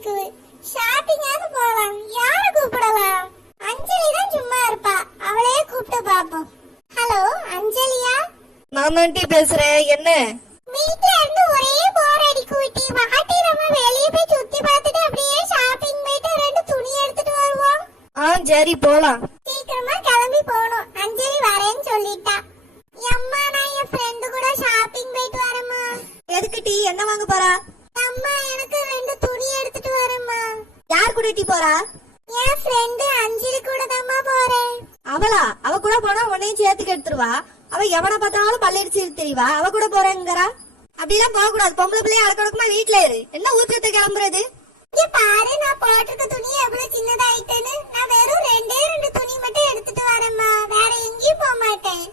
அடிக்குது. ஷாப்பிங்காவது போலாம். யார கூப்பிடலாம்? அஞ்சலி தான் சும்மா இருப்பா. அவளே கூப்பிட்டு பாப்போம். ஹலோ அஞ்சலியா? நான் தான்டி பேசுறேன். என்ன? வீட்ல இருந்து ஒரே போர் அடிக்குது. வாட்டி நம்ம வெளிய போய் சுத்தி பார்த்துட்டு அப்படியே ஷாப்பிங் போயிட்டு ரெண்டு துணி எடுத்துட்டு வருவோம். சரி போலாம். சீக்கிரமா கிளம்பி போகணும். அஞ்சலி வரேன்னு சொல்லிட்டா. அம்மா நான் என் ஃப்ரெண்டு கூட ஷாப்பிங் போயிட்டு வரேம்மா. எதுக்கு டீ? என்ன வாங்க போறா? அம்மா எனக்கு ரெண்டு துணி எடுத்துட்டு வரேம்மா. யார் கூட டீ போறா? என் ஃப்ரெண்டு அஞ்சலி கூட தான்மா போறேன். அவளா? அவ கூட போனா உன்னையும் சேர்த்துக்கு எடுத்துருவா. அவ எவனை பார்த்தாலும் பல்லடிச்சு தெரியவா. அவ கூட போறேங்கறா. அப்படிலாம் போக கூடாது. பொம்பளை பிள்ளைய அடக்கடக்கமா வீட்டுல இரு. என்ன ஊத்துறத கிளம்புறது? இங்க பாரு, நான் போட்டிருக்க துணி எவ்வளவு சின்னதாயிட்டேன்னு. நான் வெறும் ரெண்டு துணி மட்டும் எடுத்துட்டு வரேம்மா. வேற எங்கேயும் போக மாட்டேன்.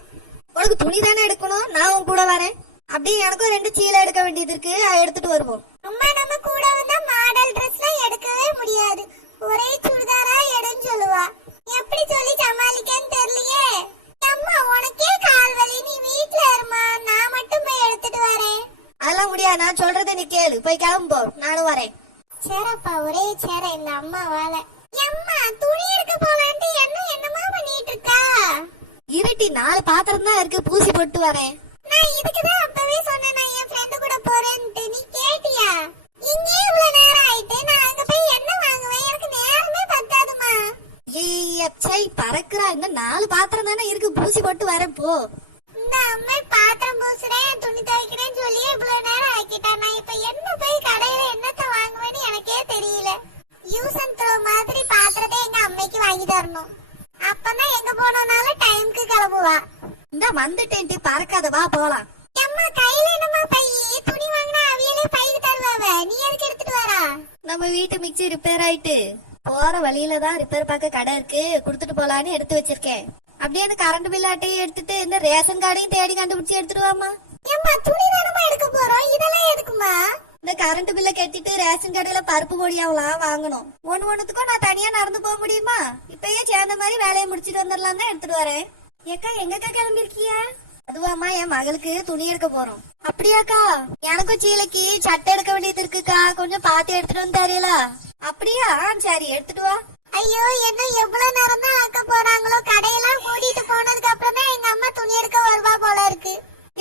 உனக்கு துணி தானே எடுக்கணும். நான் உன் கூட வரேன். அப்படியே எனக்கும் ரெண்டு சீலை எடுக்க வேண்டியது இருக்கு. எடுத்துட்டு வருவோம். அம்மா நம்ம கூட வந்தா மாடல் ட்ரெஸ்லாம் எடுக்கவே முடியாது. ஒரே சுடிதாரா எடுன்னு சொல்லுவா. எப்படி சொல்லி சமாளிக்கன்னு தெரியலையே. அம்மா உனக்கே கால் வலி, நீ வீட்ல இருமா. நான் மட்டும் போய் எடுத்துட்டு வரேன். அதெல்லாம் முடியாது. நான் சொல்றதை நீ கேளு. போய் கிளம்பு போ. நானும் வரேன். சேரப்பா ஒரே சேர இந்த அம்மா வாழை. அம்மா துணி எடுக்க போலான்ட்டு என்னமா பண்ணிட்டு இருக்கா? இருட்டி 4 பாத்திரம் தான் இருக்கு. பூசி போட்டு வரேன். நான் இதுக்குதான் அப்பவே சொன்னேன் நான் என் ஃப்ரெண்டு கூட போறேன்ட்டு. நீ கேட்டியா? இங்கே இவ்வளவு நேரம் ஆயிட்டு. நான் அங்க போய் என்ன வாங்குவேன்? எனக்கு நேரமே பத்தாதுமா. ஏய் பறக்குறா. இந்த 4 பாத்திரம் தானே இருக்கு. பூசி போட்டு வரேன் போ. இந்த அம்மா பாத்திரம் பூசுறேன் துணி துவைக்கிறேன்னு சொல்லி இவ்வளவு நேரம் ஆக்கிட்டா. நான் இப்ப என்ன போய் கடையில என்னத்த வாங்குவேன்னு எனக்கே தெரியல. யூஸ் அண்ட் த்ரோ மாதிரி பாத்திரத்தை எங்க அம்மைக்கு வாங்கி தரணும். அப்பதான் எங்க போனாலும் டைம்க்கு கிளம்புவா. இந்த வந்துட்டேன்ட்டு பறக்காத. வா போலாம். அம்மா கையில என்னமா பை? துணி வாங்கினா அவியலே பைக்கு தருவாவ. நீ எதுக்கு எடுத்துட்டு வரா? நம்ம வீட்டு மிக்சி ரிப்பேர் ஆயிட்டு போற வழியில தான் ரிப்பேர் பார்க்க கடை இருக்கு. குடுத்துட்டு போலான்னு எடுத்து வச்சிருக்கேன். அப்படியே அந்த கரண்ட் பில் அட்டையும் எடுத்துட்டு இந்த ரேஷன் கார்டையும் தேடி கண்டுபிடிச்சு எடுத்துட்டு வாமா. அம்மா துணி தானமா எடுக்க போறோம். இதெல்லாம் எதுக்குமா? இந்த கரண்ட் பில்ல கட்டிட்டு ரேஷன் கடையில பருப்பு பொடியாவலாம் வாங்கணும். ஒண்ணுத்துக்கும் நான் தனியா நடந்து போக முடியுமா? இப்பயே சேர்ந்த மாதிரி வேலையை முடிச்சிட்டு வந்துடலாம் தான் எடுத்துட்டு வரேன். ஏக்கா எங்கக்கா கிளம்பி இருக்கியா? அதுவாமா என் மகளுக்கு துணி எடுக்க போறோம். அப்படியாக்கா? எனக்கும் சீலைக்கு சட்டை எடுக்க வேண்டியது இருக்குக்கா. கொஞ்சம் பார்த்து எடுத்துட்டு வந்து தெரியல. அப்படியா? சரி எடுத்துட்டு வா. ஐயோ இன்னும் எவ்வளவு நேரம் தான் ஆக்க போறாங்களோ. கடையெல்லாம் மூடிட்டு போனதுக்கு அப்புறம் தான் எங்க அம்மா துணி எடுக்க வருவா போல இருக்கு.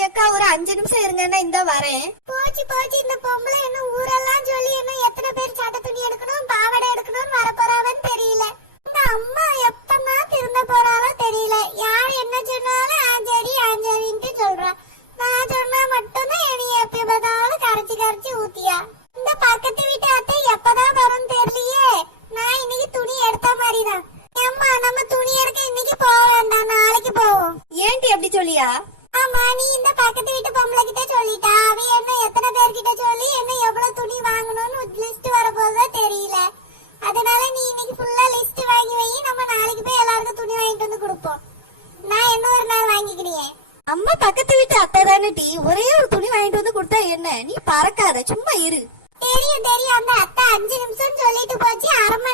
ஏக்கா ஒரு 5 நிமிஷம் இருங்கன்னா இந்த வரேன். போச்சு இந்த பொம்பளை இன்னும் ஊரெல்லாம் சொல்லி இன்னும் எத்தனை பேர் சட்டை துணி எடுக்கணும் பாவாடை எடுக்கணும்னு வர போறாவன்னு தெரியல. இந்த அம்மா எப்பதான் திருந்த போறாளோ தெரியல. யார் என்ன சொன்னாலும் ஆஞ்சரின்ட்டு சொல்றா. நான் சொன்னா மட்டும்தான் என்னை எப்ப பார்த்தாலும் கரைச்சி ஊத்தியா. இந்த பக்கத்து வீட்டு அத்தை எப்பதான் வரும் தெரியலையே. நான் இன்னைக்கு துணி எடுத்த மாதிரிதான். அம்மா நம்ம துணி எடுக்க இன்னைக்கு போக வேண்டாம், நாளைக்கு போவோம். ஏன்டி அப்படி சொல்லியா? ஆமா நீ இந்த பக்கத்து வீட்டு பொம்பளை கிட்ட சொல்லிட்டா. அவ என்ன எத்தனை பேர்கிட்ட சொல்லி என்ன எவ்வளவு துணி வாங்கணும்னு லிஸ்ட் வரப்போதா தெரியல. அதனால நீ இன்னைக்கு ஃபுல்லா லிஸ்ட் வாங்கி வை. நம்ம நாளைக்கு போய் எல்லாருக்கும் துணி வாங்கிட்டு வந்து கொடுப்போம். நான் என்ன ஒரு நாள் வாங்கிக்கிறியே. அம்மா பக்கத்து வீட்டு அத்தை தானே டி. ஒரே ஒரு துணி வாங்கிட்டு வந்து கொடுத்தா என்ன? நீ பறக்காத, சும்மா இரு. தெரியும் அந்த அத்தை 5 நிமிஷம் சொல்லிட்டு போச்சு. 1/2